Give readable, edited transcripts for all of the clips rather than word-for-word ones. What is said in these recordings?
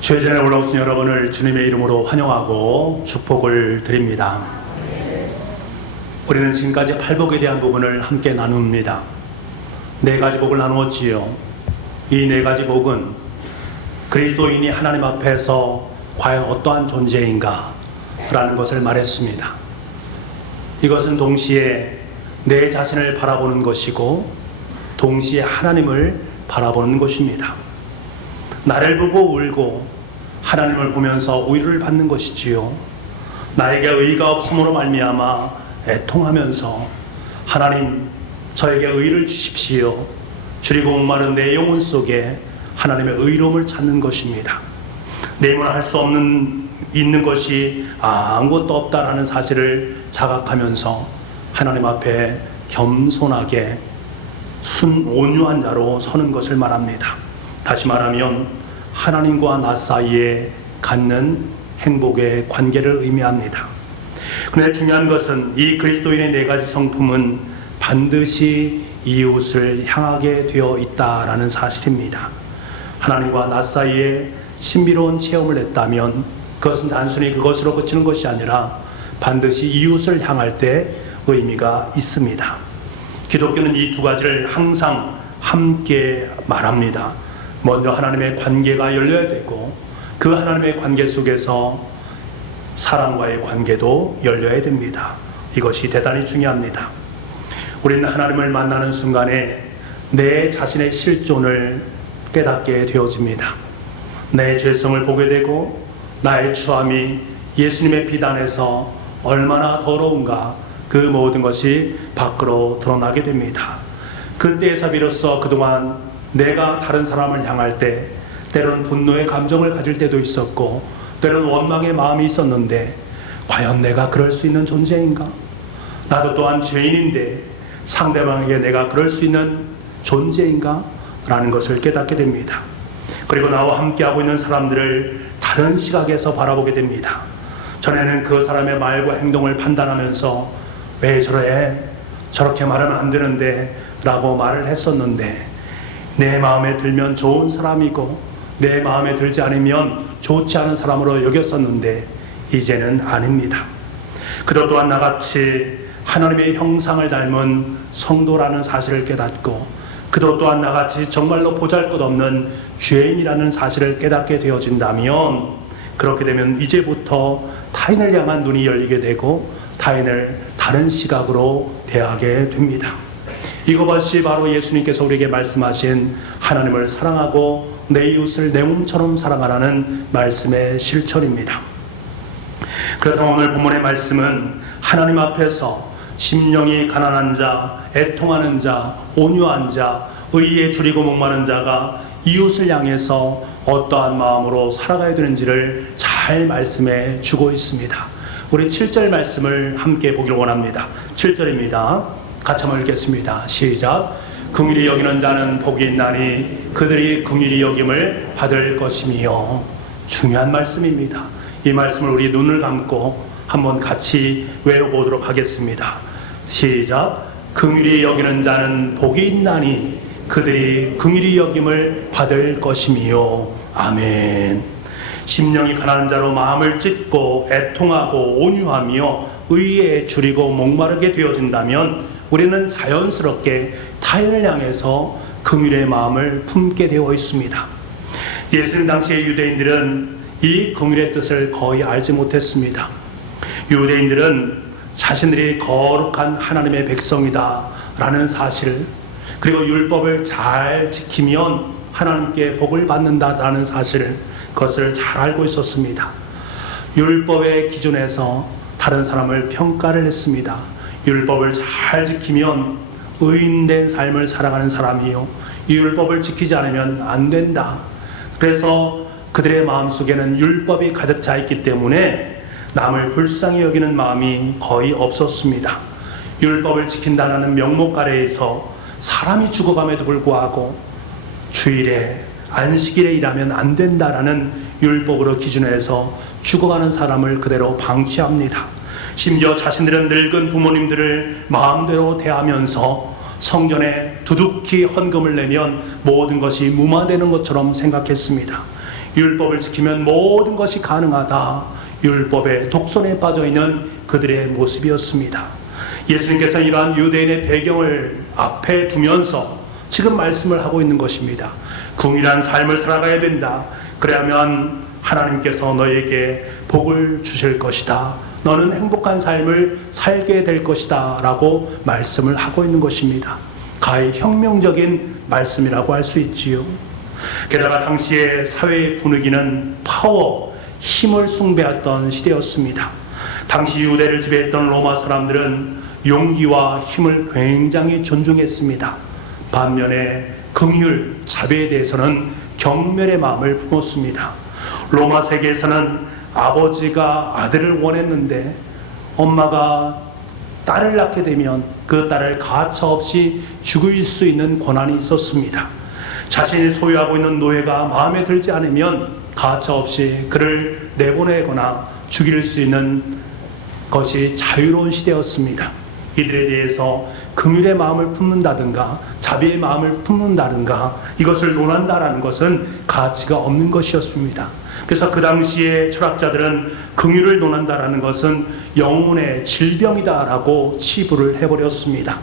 주의전에 올라오신 여러분을 주님의 이름으로 환영하고 축복을 드립니다. 우리는 지금까지 팔복에 대한 부분을 함께 나눕니다. 네 가지 복을 나누었지요. 이 네 가지 복은 그리스도인이 하나님 앞에서 과연 어떠한 존재인가 라는 것을 말했습니다. 이것은 동시에 내 자신을 바라보는 것이고 동시에 하나님을 바라보는 것입니다. 나를 보고 울고 하나님을 보면서 위로를 받는 것이지요. 나에게 의가 없음으로 말미암아 애통하면서 하나님 저에게 의를 주십시오. 줄이고 목마른 내 영혼 속에 하나님의 의로움을 찾는 것입니다. 내 힘으로 할 수 없는 있는 것이 아무것도 없다라는 사실을 자각하면서 하나님 앞에 겸손하게 온유한 자로 서는 것을 말합니다. 다시 말하면 하나님과 나 사이에 갖는 행복의 관계를 의미합니다. 그런데 중요한 것은 이 그리스도인의 네 가지 성품은 반드시 이웃을 향하게 되어 있다라는 사실입니다. 하나님과 나 사이에 신비로운 체험을 했다면 그것은 단순히 그것으로 그치는 것이 아니라 반드시 이웃을 향할 때 의미가 있습니다. 기독교는 이 두 가지를 항상 함께 말합니다. 먼저 하나님의 관계가 열려야 되고 그 하나님의 관계 속에서 사람과의 관계도 열려야 됩니다. 이것이 대단히 중요합니다. 우리는 하나님을 만나는 순간에 내 자신의 실존을 깨닫게 되어집니다. 내 죄성을 보게 되고 나의 추함이 예수님의 비단에서 얼마나 더러운가 그 모든 것이 밖으로 드러나게 됩니다. 그때에서 비로소 그동안 내가 다른 사람을 향할 때 때로는 분노의 감정을 가질 때도 있었고 때로는 원망의 마음이 있었는데 과연 내가 그럴 수 있는 존재인가? 나도 또한 죄인인데 상대방에게 내가 그럴 수 있는 존재인가? 라는 것을 깨닫게 됩니다. 그리고 나와 함께하고 있는 사람들을 다른 시각에서 바라보게 됩니다. 전에는 그 사람의 말과 행동을 판단하면서 왜 저래? 저렇게 말하면 안 되는데 라고 말을 했었는데 내 마음에 들면 좋은 사람이고 내 마음에 들지 않으면 좋지 않은 사람으로 여겼었는데 이제는 아닙니다. 그도 또한 나같이 하나님의 형상을 닮은 성도라는 사실을 깨닫고 그도 또한 나같이 정말로 보잘것없는 죄인이라는 사실을 깨닫게 되어진다면 그렇게 되면 이제부터 타인을 향한 눈이 열리게 되고 타인을 다른 시각으로 대하게 됩니다. 이것이 바로 예수님께서 우리에게 말씀하신 하나님을 사랑하고 내 이웃을 내 몸처럼 사랑하라는 말씀의 실천입니다. 그렇다면 오늘 본문의 말씀은 하나님 앞에서 심령이 가난한 자, 애통하는 자, 온유한 자, 의에 줄이고 목마른 자가 이웃을 향해서 어떠한 마음으로 살아가야 되는지를 잘 말씀해 주고 있습니다. 우리 7절 말씀을 함께 보기를 원합니다. 7절입니다. 같이 한번 읽겠습니다. 시작. 긍휼히 여기는 자는 복이 있나니 그들이 긍휼히 여김을 받을 것이며. 중요한 말씀입니다. 이 말씀을 우리 눈을 감고 한번 같이 외워보도록 하겠습니다. 시작. 긍휼히 여기는 자는 복이 있나니 그들이 긍휼히 여김을 받을 것이며. 아멘. 심령이 가난한 자로 마음을 찢고 애통하고 온유하며 의에 줄이고 목마르게 되어진다면 우리는 자연스럽게 타인을 향해서 긍휼의 마음을 품게 되어 있습니다. 예수님 당시의 유대인들은 이 긍휼의 뜻을 거의 알지 못했습니다. 유대인들은 자신들이 거룩한 하나님의 백성이다 라는 사실, 그리고 율법을 잘 지키면 하나님께 복을 받는다라는 사실, 그것을 잘 알고 있었습니다. 율법의 기준에서 다른 사람을 평가를 했습니다. 율법을 잘 지키면 의인된 삶을 살아가는 사람이요, 이 율법을 지키지 않으면 안 된다. 그래서 그들의 마음속에는 율법이 가득 차 있기 때문에 남을 불쌍히 여기는 마음이 거의 없었습니다. 율법을 지킨다는 명목 아래에서 사람이 죽어감에도 불구하고 주일에 안식일에 일하면 안 된다라는 율법으로 기준해서 죽어가는 사람을 그대로 방치합니다. 심지어 자신들은 늙은 부모님들을 마음대로 대하면서 성전에 두둑히 헌금을 내면 모든 것이 무마되는 것처럼 생각했습니다. 율법을 지키면 모든 것이 가능하다. 율법의 독선에 빠져있는 그들의 모습이었습니다. 예수님께서 이러한 유대인의 배경을 앞에 두면서 지금 말씀을 하고 있는 것입니다. 궁일한 삶을 살아가야 된다. 그래야만 하나님께서 너에게 복을 주실 것이다. 너는 행복한 삶을 살게 될 것이다 라고 말씀을 하고 있는 것입니다. 가히 혁명적인 말씀이라고 할 수 있지요. 게다가 당시의 사회의 분위기는 파워, 힘을 숭배했던 시대였습니다. 당시 유대를 지배했던 로마 사람들은 용기와 힘을 굉장히 존중했습니다. 반면에 긍휼, 자비에 대해서는 경멸의 마음을 품었습니다. 로마 세계에서는 아버지가 아들을 원했는데 엄마가 딸을 낳게 되면 그 딸을 가차없이 죽일 수 있는 권한이 있었습니다. 자신이 소유하고 있는 노예가 마음에 들지 않으면 가차없이 그를 내보내거나 죽일 수 있는 것이 자유로운 시대였습니다. 이들에 대해서 긍휼의 마음을 품는다든가 자비의 마음을 품는다든가 이것을 논한다라는 것은 가치가 없는 것이었습니다. 그래서 그 당시에 철학자들은 긍휼을 논한다라는 것은 영혼의 질병이다라고 치부를 해버렸습니다.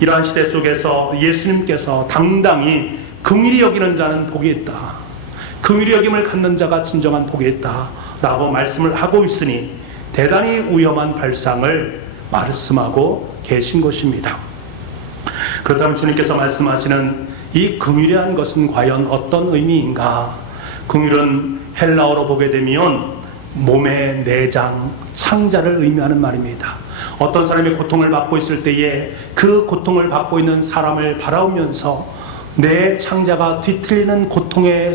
이러한 시대 속에서 예수님께서 당당히 긍휼히 여기는 자는 복이 있다. 긍휼히 여김을 갖는 자가 진정한 복이 있다 라고 말씀을 하고 있으니 대단히 위험한 발상을 말씀하고 계신 것입니다. 그렇다면 주님께서 말씀하시는 이 긍휼이라는 것은 과연 어떤 의미인가? 긍휼은 헬라어로 보게 되면 몸의 내장, 창자를 의미하는 말입니다. 어떤 사람이 고통을 받고 있을 때에 그 고통을 받고 있는 사람을 바라보면서 내 창자가 뒤틀리는 고통의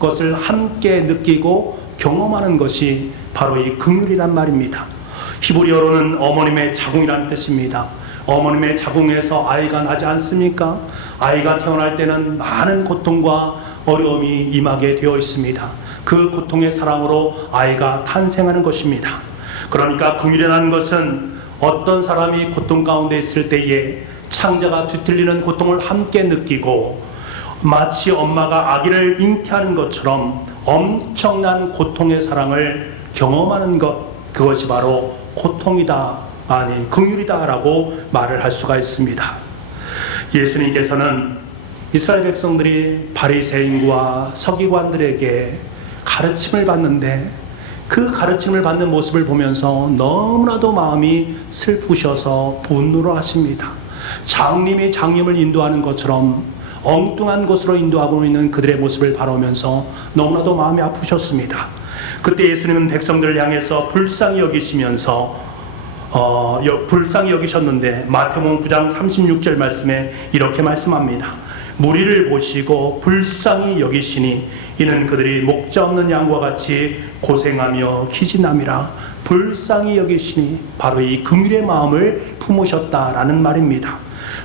것을 함께 느끼고 경험하는 것이 바로 이 긍휼이란 말입니다. 히브리어로는 어머님의 자궁이란 뜻입니다. 어머님의 자궁에서 아이가 나지 않습니까? 아이가 태어날 때는 많은 고통과 어려움이 임하게 되어 있습니다. 그 고통의 사랑으로 아이가 탄생하는 것입니다. 그러니까 긍휼이라는 것은 어떤 사람이 고통 가운데 있을 때에 창자가 뒤틀리는 고통을 함께 느끼고 마치 엄마가 아기를 잉태하는 것처럼 엄청난 고통의 사랑을 경험하는 것, 그것이 바로 고통이다, 아니 긍휼이다 라고 말을 할 수가 있습니다. 예수님께서는 이스라엘 백성들이 바리새인과 서기관들에게 가르침을 받는데 그 가르침을 받는 모습을 보면서 너무나도 마음이 슬프셔서 분노를 하십니다. 장님이 장님을 인도하는 것처럼 엉뚱한 곳으로 인도하고 있는 그들의 모습을 바라보면서 너무나도 마음이 아프셨습니다. 그때 예수님은 백성들을 향해서 불쌍히 여기시면서 불쌍히 여기셨는데 마태복음 9장 36절 말씀에 이렇게 말씀합니다. 무리를 보시고 불쌍히 여기시니 이는 그들이 목자 없는 양과 같이 고생하며 기진함이라. 불쌍히 여기시니 바로 이 긍휼의 마음을 품으셨다라는 말입니다.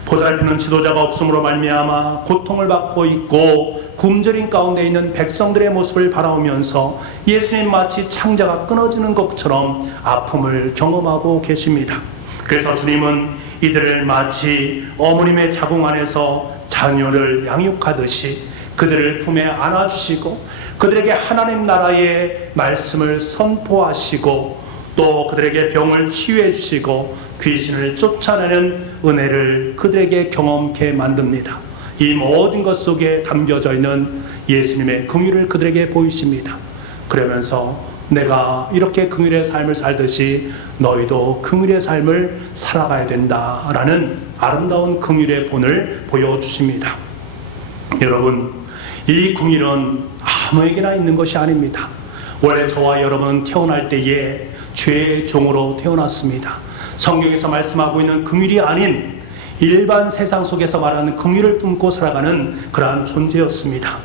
보살피는 지도자가 없음으로 말미암아 고통을 받고 있고 굶주림 가운데 있는 백성들의 모습을 바라보면서 예수님 마치 창자가 끊어지는 것처럼 아픔을 경험하고 계십니다. 그래서 주님은 이들을 마치 어머님의 자궁 안에서 자녀를 양육하듯이 그들을 품에 안아주시고 그들에게 하나님 나라의 말씀을 선포하시고 또 그들에게 병을 치유해 주시고 귀신을 쫓아내는 은혜를 그들에게 경험케 만듭니다. 이 모든 것 속에 담겨져 있는 예수님의 긍휼을 그들에게 보이십니다. 그러면서 내가 이렇게 긍휼의 삶을 살듯이 너희도 긍휼의 삶을 살아가야 된다라는 아름다운 긍휼의 본을 보여주십니다. 여러분, 이 긍휼은 아무에게나 있는 것이 아닙니다. 원래 저와 여러분은 태어날 때에 죄의 종으로 태어났습니다. 성경에서 말씀하고 있는 긍휼이 아닌 일반 세상 속에서 말하는 긍휼을 품고 살아가는 그러한 존재였습니다.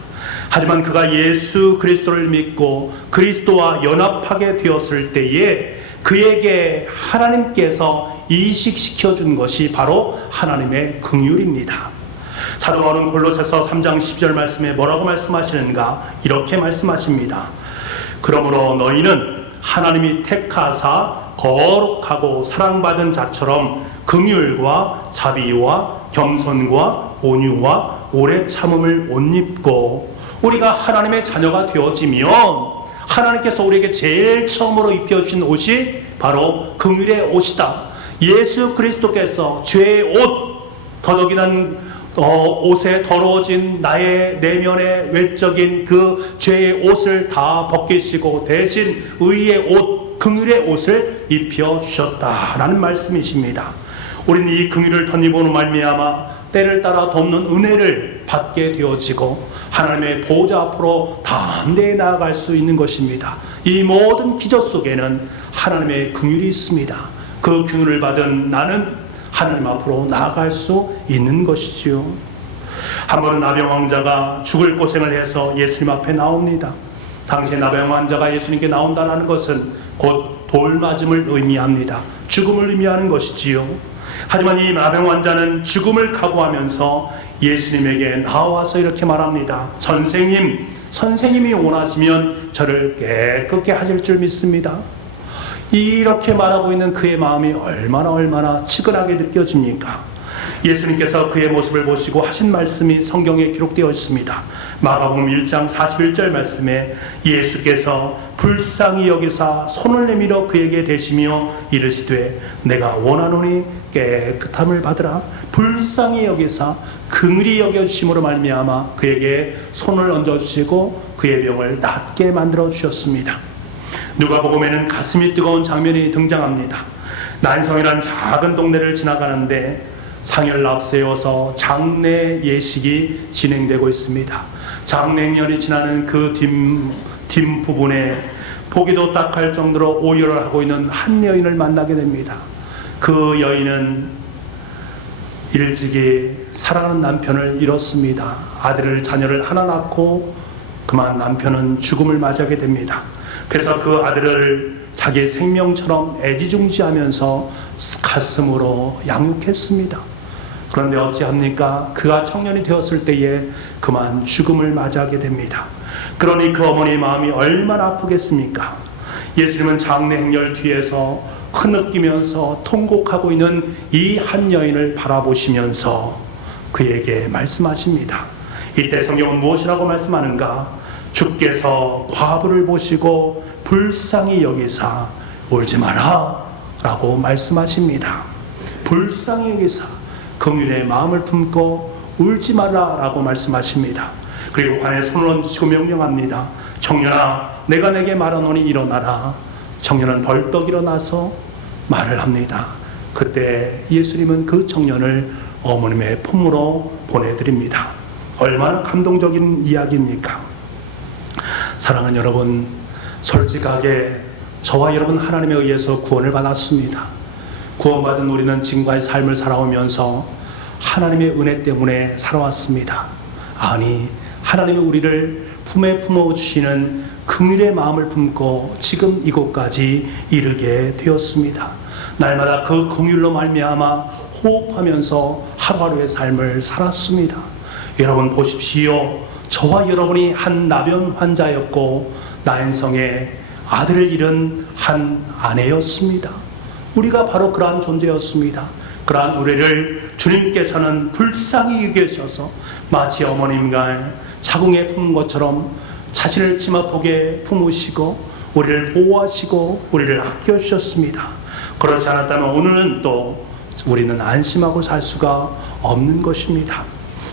하지만 그가 예수 그리스도를 믿고 그리스도와 연합하게 되었을 때에 그에게 하나님께서 이식시켜 준 것이 바로 하나님의 긍휼입니다. 사도 바울은 골로새서 3장 10절 말씀에 뭐라고 말씀하시는가? 이렇게 말씀하십니다. 그러므로 너희는 하나님이 택하사 거룩하고 사랑받은 자처럼 긍휼과 자비와 겸손과 온유와 오래 참음을 옷 입고 우리가 하나님의 자녀가 되어지면 하나님께서 우리에게 제일 처음으로 입혀주신 옷이 바로 긍휼의 옷이다. 예수 그리스도께서 죄의 옷, 더덕이난 옷에 더러워진 나의 내면의 외적인 그 죄의 옷을 다 벗기시고 대신 의의 옷, 긍휼의 옷을 입혀주셨다라는 말씀이십니다. 우리는 이 긍휼을 덧입음으로 말미암아 때를 따라 돕는 은혜를 받게 되어지고 하나님의 보좌 앞으로 담대히 나아갈 수 있는 것입니다. 이 모든 기적 속에는 하나님의 긍휼이 있습니다. 그 긍휼을 받은 나는 하나님 앞으로 나아갈 수 있는 것이지요. 한 번은 나병 환자가 죽을 고생을 해서 예수님 앞에 나옵니다. 당시 나병 환자가 예수님께 나온다는 것은 곧 돌맞음을 의미합니다. 죽음을 의미하는 것이지요. 하지만 이 나병 환자는 죽음을 각오하면서 예수님에게 나와서 이렇게 말합니다. 선생님이 원하시면 저를 깨끗게 하실 줄 믿습니다. 이렇게 말하고 있는 그의 마음이 얼마나 치근하게 느껴집니까? 예수님께서 그의 모습을 보시고 하신 말씀이 성경에 기록되어 있습니다. 마가복음 1장 41절 말씀에 예수께서 불쌍히 여기사 손을 내밀어 그에게 대시며 이르시되 내가 원하노니 깨끗함을 받으라. 불쌍히 여기사 긍휼히 여겨주심으로 말미암아 그에게 손을 얹어주시고 그의 병을 낫게 만들어 주셨습니다. 누가복음에는 가슴이 뜨거운 장면이 등장합니다. 난성이란 작은 동네를 지나가는데 상여를 앞세워서 장례 예식이 진행되고 있습니다. 장례년이 지나는 그 뒷부분에 보기도 딱할 정도로 오열을 하고 있는 한 여인을 만나게 됩니다. 그 여인은 일찍이 사랑하는 남편을 잃었습니다. 자녀를 하나 낳고 그만 남편은 죽음을 맞이하게 됩니다. 그래서 그 아들을 자기 생명처럼 애지중지하면서 가슴으로 양육했습니다. 그런데 어찌합니까? 그가 청년이 되었을 때에 그만 죽음을 맞이하게 됩니다. 그러니 그 어머니의 마음이 얼마나 아프겠습니까? 예수님은 장례 행렬 뒤에서 흐느끼면서 통곡하고 있는 이 한 여인을 바라보시면서 그에게 말씀하십니다. 이때 성경은 무엇이라고 말씀하는가? 주께서 과부를 보시고 불쌍히 여기사 울지 마라 라고 말씀하십니다. 불쌍히 여기사 긍휼의 마음을 품고 울지 마라 라고 말씀하십니다. 그리고 관에 손을 얹으시고 명령합니다. 청년아, 내가 내게 말하노니 일어나라. 청년은 벌떡 일어나서 말을 합니다. 그때 예수님은 그 청년을 어머님의 품으로 보내드립니다. 얼마나 감동적인 이야기입니까? 사랑하는 여러분, 솔직하게 저와 여러분 하나님에 의해서 구원을 받았습니다. 구원받은 우리는 지금까지 삶을 살아오면서 하나님의 은혜 때문에 살아왔습니다. 아니, 하나님이 우리를 품에 품어주시는 긍휼의 마음을 품고 지금 이곳까지 이르게 되었습니다. 날마다 그 긍휼로 말미암아 호흡하면서 하루하루의 삶을 살았습니다. 여러분 보십시오. 저와 여러분이 한 나병 환자였고 나인성의 아들을 잃은 한 아내였습니다. 우리가 바로 그러한 존재였습니다. 그러한 우리를 주님께서는 불쌍히 여기셔서 마치 어머님과 자궁에 품은 것처럼 자신을 치마폭에 품으시고 우리를 보호하시고 우리를 아껴주셨습니다. 그렇지 않았다면 오늘은 또 우리는 안심하고 살 수가 없는 것입니다.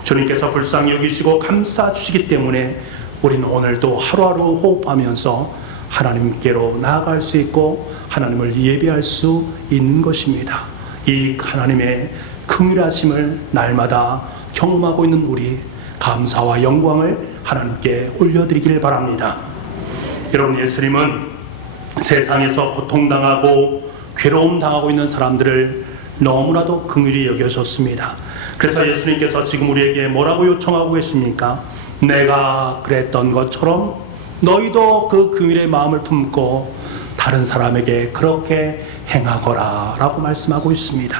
주님께서 불쌍히 여기시고 감싸주시기 때문에 우리는 오늘도 하루하루 호흡하면서 하나님께로 나아갈 수 있고 하나님을 예배할 수 있는 것입니다. 이 하나님의 긍휼하심을 날마다 경험하고 있는 우리, 감사와 영광을 하나님께 올려드리길 바랍니다. 여러분, 예수님은 세상에서 고통당하고 괴로움 당하고 있는 사람들을 너무나도 긍휼히 여겨셨습니다. 그래서 예수님께서 지금 우리에게 뭐라고 요청하고 계십니까? 내가 그랬던 것처럼 너희도 그 긍휼의 마음을 품고 다른 사람에게 그렇게 행하거라 라고 말씀하고 있습니다.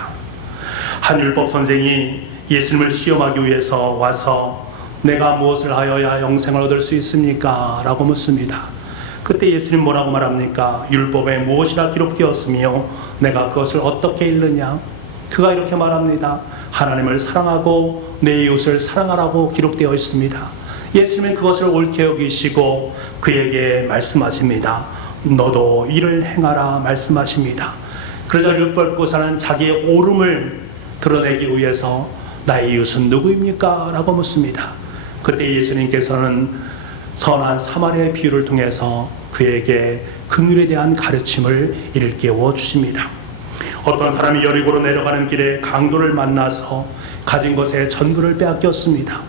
한 율법 선생이 예수님을 시험하기 위해서 와서 내가 무엇을 하여야 영생을 얻을 수 있습니까? 라고 묻습니다. 그때 예수님 뭐라고 말합니까? 율법에 무엇이라 기록되었으며 내가 그것을 어떻게 읽느냐? 그가 이렇게 말합니다. 하나님을 사랑하고 내 이웃을 사랑하라고 기록되어 있습니다. 예수님은 그것을 옳게 여기시고 그에게 말씀하십니다. 너도 이를 행하라 말씀하십니다. 그러자 룻벌교사는 자기의 옳음을 드러내기 위해서 나의 이웃은 누구입니까? 라고 묻습니다. 그때 예수님께서는 선한 사마리아의 비유를 통해서 그에게 긍휼에 대한 가르침을 일깨워 주십니다. 어떤 사람이 여리고로 내려가는 길에 강도를 만나서 가진 것의 전부를 빼앗겼습니다.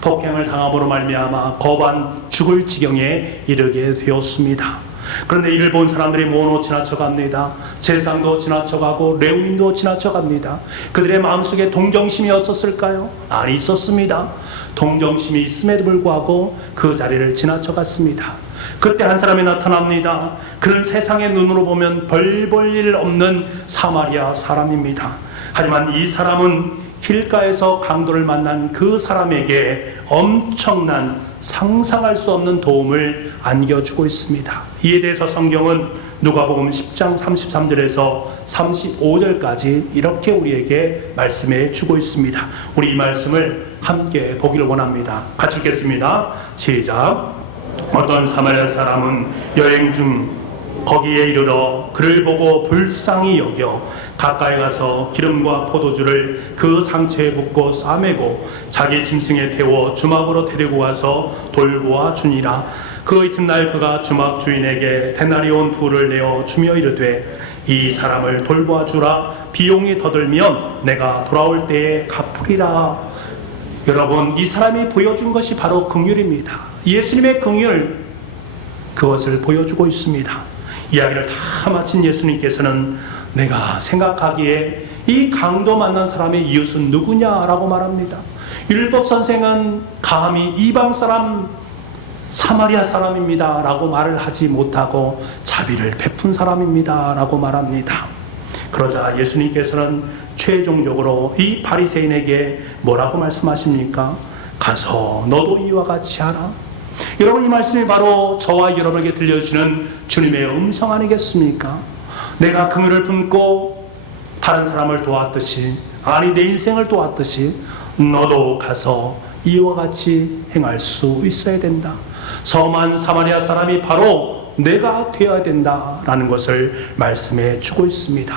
폭행을 당함으로 말미암아 거반 죽을 지경에 이르게 되었습니다. 그런데 이를 본 사람들이 모노 지나쳐갑니다. 제사장도 지나쳐가고 레위인도 지나쳐갑니다. 그들의 마음속에 동정심이었을까요? 아니, 있었습니다. 동정심이 있음에도 불구하고 그 자리를 지나쳐갔습니다. 그때 한 사람이 나타납니다. 그는 세상의 눈으로 보면 별 볼 일 없는 사마리아 사람입니다. 하지만 이 사람은 길가에서 강도를 만난 그 사람에게 엄청난 상상할 수 없는 도움을 안겨주고 있습니다. 이에 대해서 성경은 누가복음 10장 33절에서 35절까지 이렇게 우리에게 말씀해 주고 있습니다. 우리 이 말씀을 함께 보기를 원합니다. 같이 읽겠습니다. 시작. 어떤 사마리아 사람은 여행 중 거기에 이르러 그를 보고 불쌍히 여겨 가까이 가서 기름과 포도주를 그 상처에 붓고 싸매고 자기 짐승에 태워 주막으로 데리고 가서 돌보아 주니라. 그 이튿날 그가 주막 주인에게 데나리온 둘을 내어 주며 이르되 이 사람을 돌보아 주라. 비용이 더 들면 내가 돌아올 때에 갚으리라. 여러분, 이 사람이 보여준 것이 바로 긍휼입니다. 예수님의 긍휼, 그것을 보여주고 있습니다. 이야기를 다 마친 예수님께서는 내가 생각하기에 이 강도 만난 사람의 이웃은 누구냐라고 말합니다. 율법 선생은 감히 이방 사람, 사마리아 사람입니다 라고 말을 하지 못하고 자비를 베푼 사람입니다 라고 말합니다. 그러자 예수님께서는 최종적으로 이 바리새인에게 뭐라고 말씀하십니까? 가서 너도 이와 같이 하라. 여러분, 이 말씀이 바로 저와 여러분에게 들려주시는 주님의 음성 아니겠습니까? 내가 긍휼을 품고 다른 사람을 도왔듯이, 아니 내 인생을 도왔듯이 너도 가서 이와 같이 행할 수 있어야 된다. 섬한 사마리아 사람이 바로 내가 되어야 된다라는 것을 말씀해 주고 있습니다.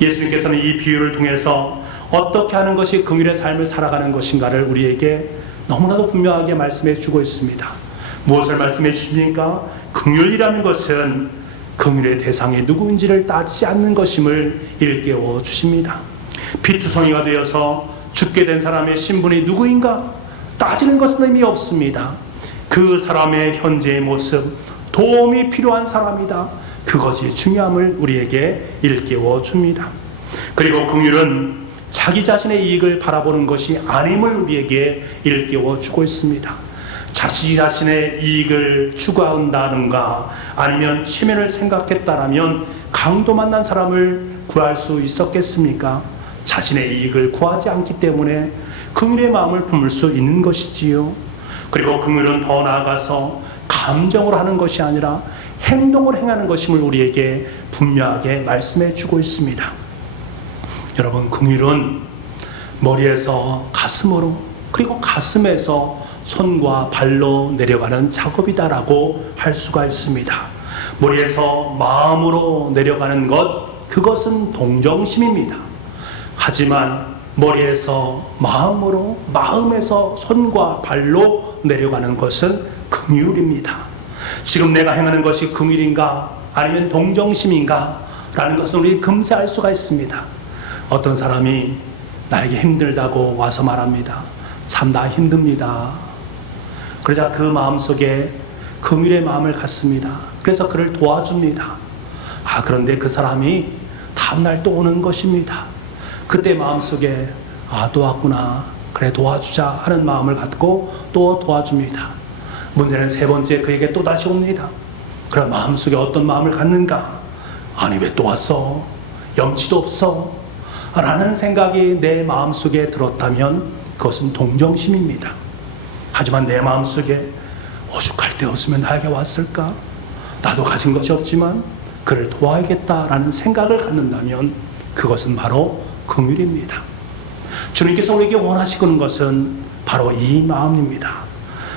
예수님께서는 이 비유를 통해서 어떻게 하는 것이 긍휼의 삶을 살아가는 것인가를 우리에게 너무나도 분명하게 말씀해 주고 있습니다. 무엇을 말씀해 주십니까? 긍휼이라는 것은 긍휼의 대상이 누구인지를 따지지 않는 것임을 일깨워 주십니다. 피투성이가 되어서 죽게 된 사람의 신분이 누구인가 따지는 것은 의미 없습니다. 그 사람의 현재의 모습, 도움이 필요한 사람이다. 그것이 중요함을 우리에게 일깨워 줍니다. 그리고 긍휼은 자기 자신의 이익을 바라보는 것이 아님을 우리에게 일깨워 주고 있습니다. 자기 자신의 이익을 추구한다는가 아니면 체면을 생각했다라면 강도 만난 사람을 구할 수 있었겠습니까? 자신의 이익을 구하지 않기 때문에 긍휼의 마음을 품을 수 있는 것이지요. 그리고 긍휼은 더 나아가서 감정으로 하는 것이 아니라 행동으로 행하는 것임을 우리에게 분명하게 말씀해 주고 있습니다. 여러분, 긍휼은 머리에서 가슴으로, 그리고 가슴에서 손과 발로 내려가는 작업이다라고 할 수가 있습니다. 머리에서 마음으로 내려가는 것, 그것은 동정심입니다. 하지만 머리에서 마음으로, 마음에서 손과 발로 내려가는 것은 긍휼입니다. 지금 내가 행하는 것이 긍휼인가 아니면 동정심인가 라는 것은 우리 금세 알 수가 있습니다. 어떤 사람이 나에게 힘들다고 와서 말합니다. 참 나 힘듭니다. 그러자 그 마음속에 긍휼의 마음을 갖습니다. 그래서 그를 도와줍니다. 그런데 그 사람이 다음날 또 오는 것입니다. 그때 마음속에 또 왔구나, 그래 도와주자 하는 마음을 갖고 또 도와줍니다. 문제는 세 번째 그에게 또 다시 옵니다. 그럼 마음속에 어떤 마음을 갖는가? 아니 왜 또 왔어? 염치도 없어 라는 생각이 내 마음속에 들었다면 그것은 동정심입니다. 하지만 내 마음속에 오죽할 데 없으면 나에게 왔을까? 나도 가진 것이 없지만 그를 도와야겠다라는 생각을 갖는다면 그것은 바로 긍휼입니다. 주님께서 우리에게 원하시는 것은 바로 이 마음입니다.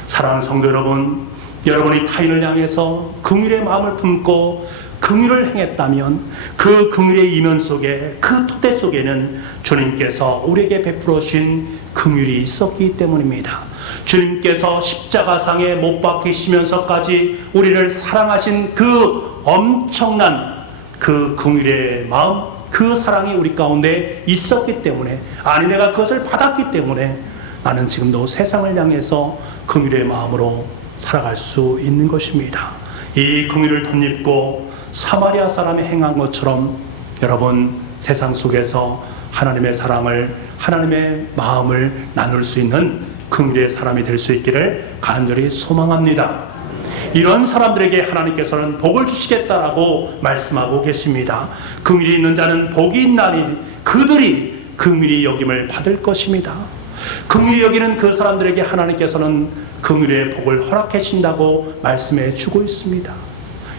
사랑하는 성도 여러분, 여러분이 타인을 향해서 긍휼의 마음을 품고 긍휼을 행했다면 그 긍휼의 이면 속에, 그 토대 속에는 주님께서 우리에게 베풀어 주신 긍휼이 있었기 때문입니다. 주님께서 십자가상에 못 박히시면서까지 우리를 사랑하신 그 엄청난 그 긍휼의 마음, 그 사랑이 우리 가운데 있었기 때문에, 아니 내가 그것을 받았기 때문에 나는 지금도 세상을 향해서 긍휼의 마음으로 살아갈 수 있는 것입니다. 이 긍휼을 덧입고 사마리아 사람이 행한 것처럼 여러분 세상 속에서 하나님의 사랑을, 하나님의 마음을 나눌 수 있는 긍휼의 사람이 될 수 있기를 간절히 소망합니다. 이런 사람들에게 하나님께서는 복을 주시겠다라고 말씀하고 계십니다. 긍휼이 있는 자는 복이 있나니 그들이 긍휼히 여김을 받을 것입니다. 긍휼히 여기는 그 사람들에게 하나님께서는 긍휼의 복을 허락해 주신다고 말씀해 주고 있습니다.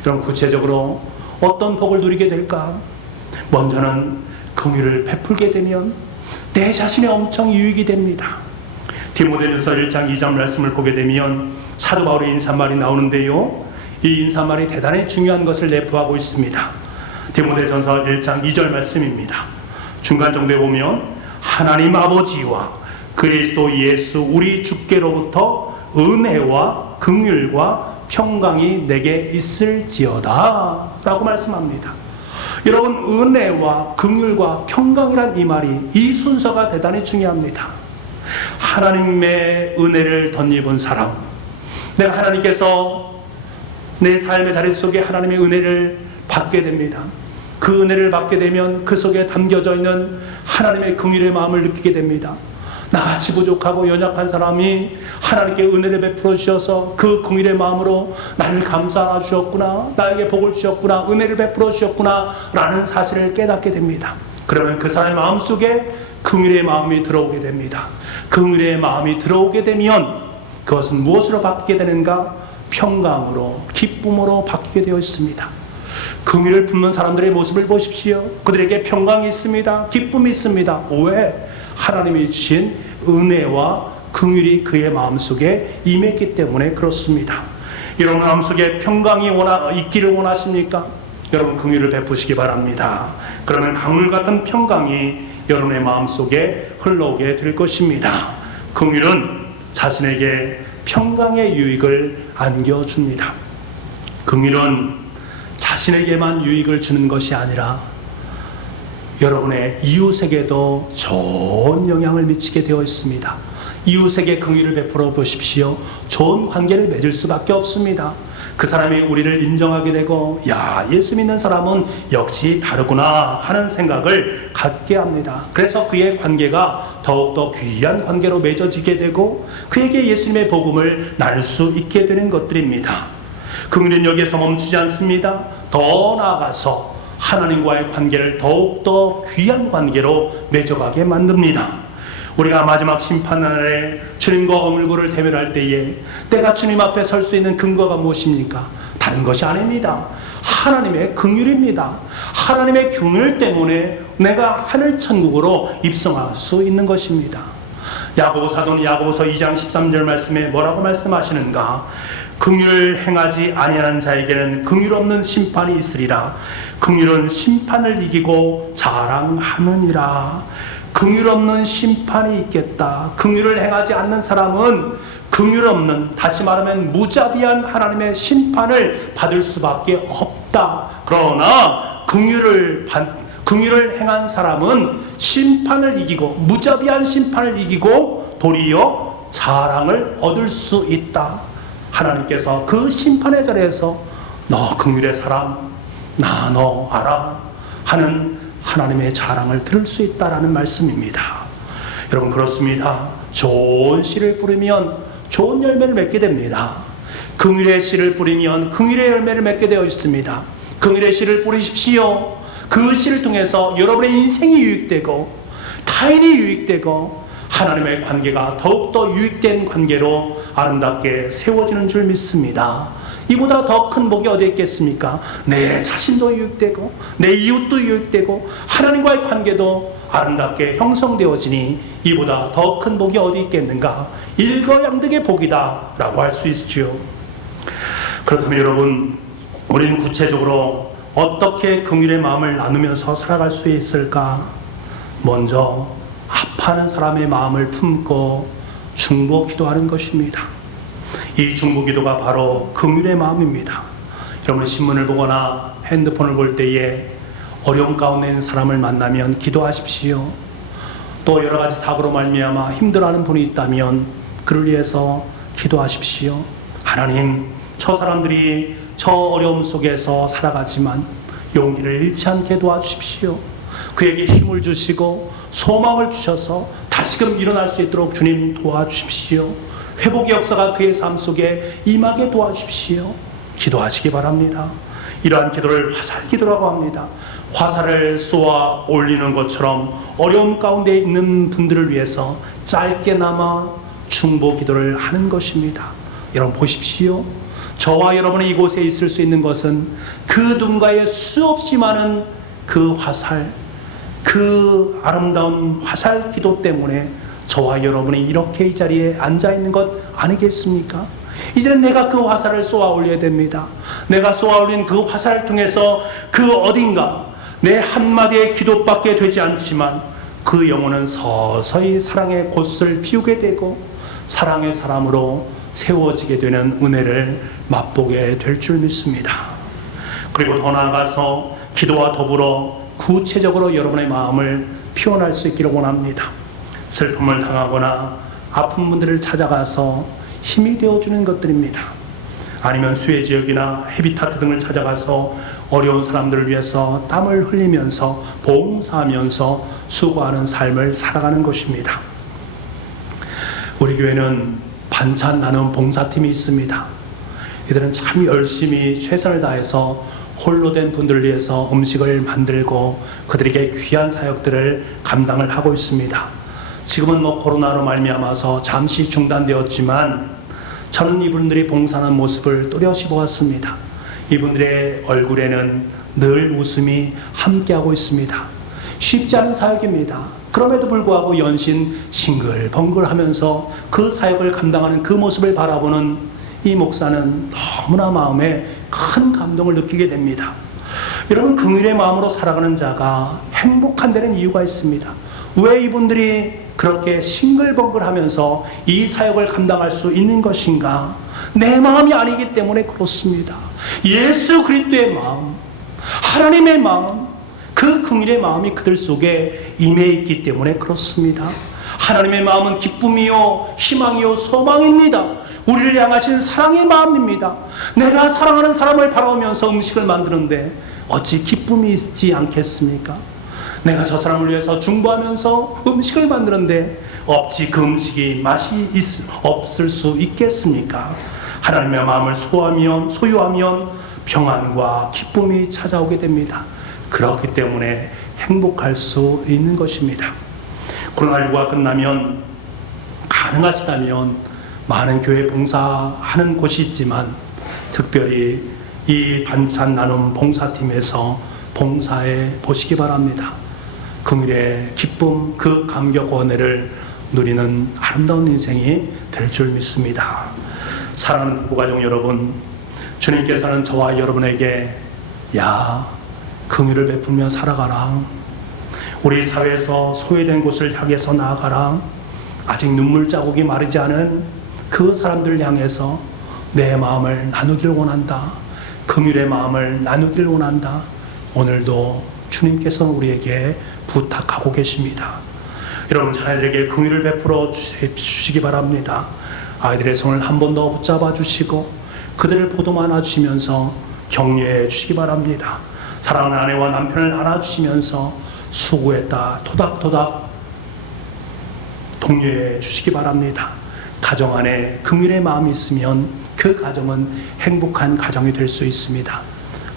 여러분 구체적으로 어떤 복을 누리게 될까? 먼저는 긍휼을 베풀게 되면 내 자신의 엄청 유익이 됩니다. 디모데전서 1장 2절 말씀을 보게 되면 사도 바울의 인사말이 나오는데요, 이 인사말이 대단히 중요한 것을 내포하고 있습니다. 디모데전서 1장 2절 말씀입니다. 중간 정도에 보면 하나님 아버지와 그리스도 예수 우리 주께로부터 은혜와 긍휼과 평강이 내게 있을지어다 라고 말씀합니다. 여러분 은혜와 긍휼과 평강이란 이 말이, 이 순서가 대단히 중요합니다. 하나님의 은혜를 덧입은 사람, 내가 하나님께서 내 삶의 자리 속에 하나님의 은혜를 받게 됩니다. 그 은혜를 받게 되면 그 속에 담겨져 있는 하나님의 긍휼의 마음을 느끼게 됩니다. 나같이 부족하고 연약한 사람이 하나님께 은혜를 베풀어 주셔서 그 긍휼의 마음으로 나를 감사해 주셨구나, 나에게 복을 주셨구나, 은혜를 베풀어 주셨구나 라는 사실을 깨닫게 됩니다. 그러면 그 사람의 마음속에 긍휼의 마음이 들어오게 됩니다. 긍휼의 마음이 들어오게 되면 그것은 무엇으로 바뀌게 되는가? 평강으로, 기쁨으로 바뀌게 되어 있습니다. 긍휼을 품는 사람들의 모습을 보십시오. 그들에게 평강이 있습니다. 기쁨이 있습니다. 왜? 하나님이 주신 은혜와 긍휼이 그의 마음속에 임했기 때문에 그렇습니다. 여러분 마음속에 평강이 있기를 원하십니까? 여러분 긍휼을 베푸시기 바랍니다. 그러면 강물 같은 평강이 여러분의 마음속에 흘러오게 될 것입니다. 긍휼은 자신에게 평강의 유익을 안겨줍니다. 긍휼은 자신에게만 유익을 주는 것이 아니라 여러분의 이웃에게도 좋은 영향을 미치게 되어 있습니다. 이웃에게 긍휼을 베풀어 보십시오. 좋은 관계를 맺을 수밖에 없습니다. 그 사람이 우리를 인정하게 되고, 야, 예수 믿는 사람은 역시 다르구나 하는 생각을 갖게 합니다. 그래서 그의 관계가 더욱더 귀한 관계로 맺어지게 되고 그에게 예수님의 복음을 나눌 수 있게 되는 것들입니다. 긍휼은 여기에서 멈추지 않습니다. 더 나아가서 하나님과의 관계를 더욱더 귀한 관계로 맺어가게 만듭니다. 우리가 마지막 심판날에 주님과 어물고를 대면할 때에 내가 주님 앞에 설 수 있는 근거가 무엇입니까? 다른 것이 아닙니다. 하나님의 긍휼입니다. 하나님의 긍휼 때문에 내가 하늘 천국으로 입성할 수 있는 것입니다. 야고보 사도는 야고보서 2장 13절 말씀에 뭐라고 말씀하시는가? 긍휼을 행하지 아니하는 자에게는 긍휼 없는 심판이 있으리라. 긍휼은 심판을 이기고 자랑하느니라. 긍휼 없는 심판이 있겠다. 긍휼을 행하지 않는 사람은 긍휼 없는, 다시 말하면 무자비한 하나님의 심판을 받을 수밖에 없다. 그러나 긍휼을 행한 사람은 심판을 이기고, 무자비한 심판을 이기고 도리어 자랑을 얻을 수 있다. 하나님께서 그 심판의 자리에서 너 긍휼의 사람, 나 너 알아 하는 하나님의 자랑을 들을 수 있다라는 말씀입니다. 여러분 그렇습니다. 좋은 씨를 뿌리면 좋은 열매를 맺게 됩니다. 긍휼의 씨를 뿌리면 긍휼의 열매를 맺게 되어 있습니다. 긍휼의 씨를 뿌리십시오. 그 씨를 통해서 여러분의 인생이 유익되고 타인이 유익되고 하나님의 관계가 더욱더 유익된 관계로 아름답게 세워지는 줄 믿습니다. 이보다 더 큰 복이 어디 있겠습니까? 내 자신도 유익되고 내 이웃도 유익되고 하나님과의 관계도 아름답게 형성되어지니 이보다 더 큰 복이 어디 있겠는가? 일거양득의 복이다 라고 할 수 있지요. 그렇다면 여러분, 우리는 구체적으로 어떻게 긍휼의 마음을 나누면서 살아갈 수 있을까? 먼저 아파하는 사람의 마음을 품고 중보 기도하는 것입니다. 이 중보 기도가 바로 긍휼의 마음입니다. 여러분, 신문을 보거나 핸드폰을 볼 때에 어려움 가운데 있는 사람을 만나면 기도하십시오. 또 여러 가지 사고로 말미암아 힘들어하는 분이 있다면 그를 위해서 기도하십시오. 하나님, 저 사람들이 저 어려움 속에서 살아가지만 용기를 잃지 않게 도와주십시오. 그에게 힘을 주시고 소망을 주셔서 다시금 일어날 수 있도록 주님 도와주십시오. 회복의 역사가 그의 삶 속에 임하게 도와주십시오. 기도하시기 바랍니다. 이러한 기도를 화살 기도라고 합니다. 화살을 쏘아 올리는 것처럼 어려움 가운데 있는 분들을 위해서 짧게나마 중보 기도를 하는 것입니다. 여러분 보십시오. 저와 여러분이 이곳에 있을 수 있는 것은 그 누군가의 수없이 많은 그 화살, 그 아름다운 화살 기도 때문에 저와 여러분이 이렇게 이 자리에 앉아 있는 것 아니겠습니까? 이제는 내가 그 화살을 쏘아 올려야 됩니다. 내가 쏘아 올린 그 화살을 통해서 그 어딘가 내 한마디의 기도밖에 되지 않지만 그 영혼은 서서히 사랑의 꽃을 피우게 되고 사랑의 사람으로 세워지게 되는 은혜를 맛보게 될 줄 믿습니다. 그리고 더 나아가서 기도와 더불어 구체적으로 여러분의 마음을 표현할 수 있기를 원합니다. 슬픔을 당하거나 아픈 분들을 찾아가서 힘이 되어주는 것들입니다. 아니면 수해 지역이나 헤비타트 등을 찾아가서 어려운 사람들을 위해서 땀을 흘리면서 봉사하면서 수고하는 삶을 살아가는 것입니다. 우리 교회는 반찬 나눔 봉사팀이 있습니다. 이들은 참 열심히 최선을 다해서 홀로 된 분들을 위해서 음식을 만들고 그들에게 귀한 사역들을 감당을 하고 있습니다. 지금은 코로나로 말미암아서 잠시 중단되었지만 저는 이분들이 봉사하는 모습을 또렷이 보았습니다. 이분들의 얼굴에는 늘 웃음이 함께하고 있습니다. 쉽지 않은 사역입니다. 그럼에도 불구하고 연신 싱글벙글하면서 그 사역을 감당하는 그 모습을 바라보는 이 목사는 너무나 마음에 큰 감동을 느끼게 됩니다. 여러분, 긍휼의 마음으로 살아가는 자가 행복한 데는 이유가 있습니다. 왜 이분들이 그렇게 싱글벙글하면서 이 사역을 감당할 수 있는 것인가? 내 마음이 아니기 때문에 그렇습니다. 예수 그리스도의 마음, 하나님의 마음, 그 긍휼의 마음이 그들 속에 임해 있기 때문에 그렇습니다. 하나님의 마음은 기쁨이요 희망이요 소망입니다. 우리를 향하신 사랑의 마음입니다. 내가 사랑하는 사람을 바라보면서 음식을 만드는데 어찌 기쁨이 있지 않겠습니까? 내가 저 사람을 위해서 중보하면서 음식을 만드는데 어찌 그 음식이 맛이 없을 수 있겠습니까? 하나님의 마음을 소유하면 평안과 기쁨이 찾아오게 됩니다. 그렇기 때문에 행복할 수 있는 것입니다. 코로나19가 끝나면 가능하시다면 많은 교회 봉사하는 곳이 있지만 특별히 이 반찬 나눔 봉사팀에서 봉사해 보시기 바랍니다. 긍휼의 기쁨, 그 감격 은혜를 누리는 아름다운 인생이 될 줄 믿습니다. 사랑하는 부부가족 여러분, 주님께서는 저와 여러분에게 긍휼을 베풀며 살아가라. 우리 사회에서 소외된 곳을 향해서 나아가라. 아직 눈물 자국이 마르지 않은 그 사람들을 향해서 내 마음을 나누길 원한다. 긍휼의 마음을 나누길 원한다. 오늘도 주님께서는 우리에게 부탁하고 계십니다. 여러분, 자녀들에게 긍휼을 베풀어 주시기 바랍니다. 아이들의 손을 한 번 더 붙잡아 주시고 그들을 보듬어 안아주시면서 격려해 주시기 바랍니다. 사랑하는 아내와 남편을 안아주시면서 수고했다 토닥토닥 독려해 주시기 바랍니다. 가정 안에 긍휼의 마음이 있으면 그 가정은 행복한 가정이 될 수 있습니다.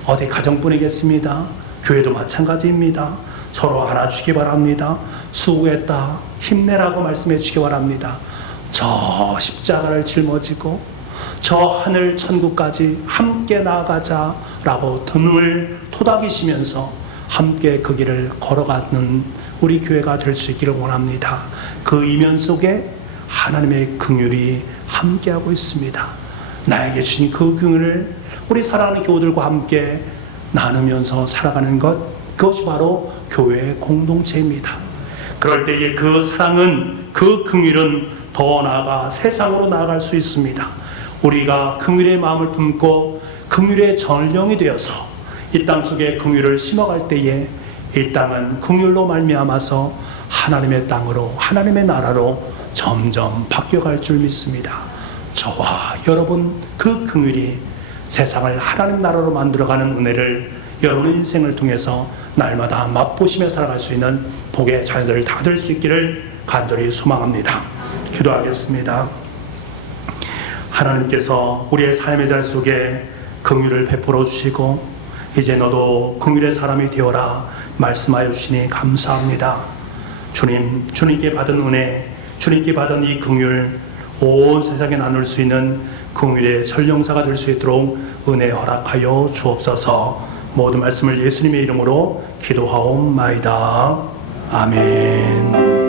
어디 가정뿐이겠습니다. 교회도 마찬가지입니다. 서로 알아주시기 바랍니다. 수고했다 힘내라고 말씀해 주시기 바랍니다. 저 십자가를 짊어지고 저 하늘 천국까지 함께 나아가자라고 등을 토닥이시면서 함께 그 길을 걸어가는 우리 교회가 될 수 있기를 원합니다. 그 이면 속에 하나님의 긍휼이 함께하고 있습니다. 나에게 주신 그 긍휼을 우리 사랑하는 교우들과 함께 나누면서 살아가는 것, 그것이 바로 교회의 공동체입니다. 그럴 때에 그 사랑은, 그 긍휼은 더 나아가 세상으로 나아갈 수 있습니다. 우리가 긍휼의 마음을 품고 긍휼의 전령이 되어서 이 땅 속에 긍휼을 심어갈 때에 이 땅은 긍휼로 말미암아서 하나님의 땅으로, 하나님의 나라로 점점 바뀌어갈 줄 믿습니다. 저와 여러분, 그 긍휼이 세상을 하나님 나라로 만들어가는 은혜를 여러분의 인생을 통해서 날마다 맛보시며 살아갈 수 있는 복의 자녀들 다 될 수 있기를 간절히 소망합니다. 기도하겠습니다. 하나님께서 우리의 삶의 자 속에 긍휼을 베풀어 주시고 이제 너도 긍휼의 사람이 되어라 말씀하여 주시니 감사합니다. 주님, 주님께 받은 은혜, 주님께 받은 이 긍휼 온 세상에 나눌 수 있는 긍휼의 전령사가 될 수 있도록 은혜 허락하여 주옵소서. 모든 말씀을 예수님의 이름으로 기도하옵나이다. 아멘.